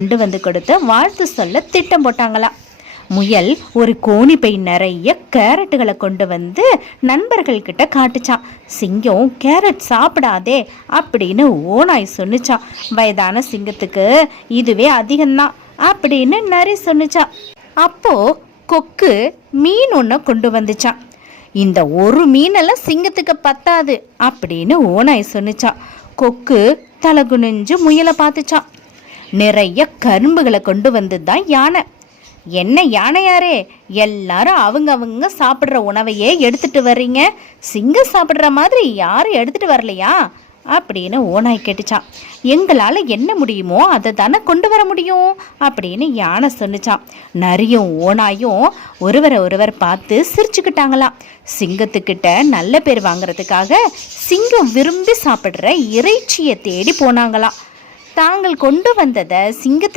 கொண்டு வந்து கொடுத்து வாழ்த்து சொல்ல திட்டம் போட்டாங்களாம். முயல் ஒரு கோணி பை நிறைய கேரட்டுகளை கொண்டு வந்து நண்பர்கள் கிட்ட காட்டுச்சான். சிங்கம் கேரட் சாப்பிடாதே அப்படின்னு ஓநாய் சொன்னிச்சான். வயதான சிங்கத்துக்கு இதுவே அதிகம்தான் அப்படின்னு நரி சொன்னிச்சான். அப்போ கொக்கு மீன் ஒன்று கொண்டு வந்துச்சான். இந்த ஒரு மீனெல்லாம் சிங்கத்துக்கு பத்தாது அப்படின்னு ஓநாய் சொன்னிச்சான். கொக்கு தலை குனிஞ்சு முயலை பார்த்துச்சான். நிறைய கரும்புகளை கொண்டு வந்து தான் யானை. என்ன யானையாரே, எல்லாரும் அவங்க சாப்பிட்ற உணவையே எடுத்துட்டு வர்றீங்க, சிங்கம் சாப்பிட்ற மாதிரி யாரும் எடுத்துட்டு வரலையா அப்படின்னு ஓநாய் கேட்டுச்சான். எங்களால் என்ன முடியுமோ அதை தானே கொண்டு வர முடியும் அப்படின்னு யானை சொன்னிச்சான். நரியும் ஓநாயும் ஒருவர் பார்த்து சிரிச்சுக்கிட்டாங்களாம். சிங்கத்துக்கிட்ட நல்ல பேர் வாங்குறதுக்காக சிங்கம் விரும்பி சாப்பிட்ற இறைச்சியை தேடி போனாங்களாம். தாங்கள் கொண்டு வந்ததை சிங்கத்துக்கு